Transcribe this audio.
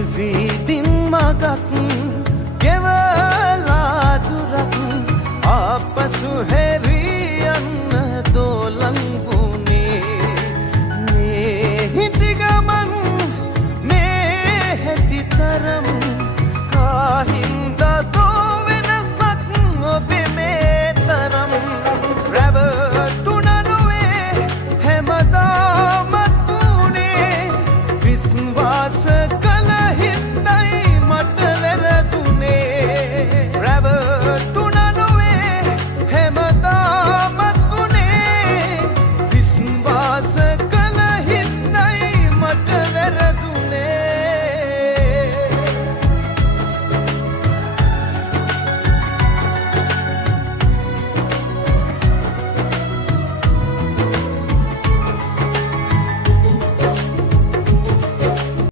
එවිදින් මගක් ගෙවලා දුරක් ආපසු හැරියන්න දෝලන් වුණේ මේ හිටි ගමන් මේ හැටි තරම් කාහින්දා දෝ වෙනසක් ඔබේ මේ තරම් රැවටුණ නොවේ හැමදාමත් වුණේ විශ්වාස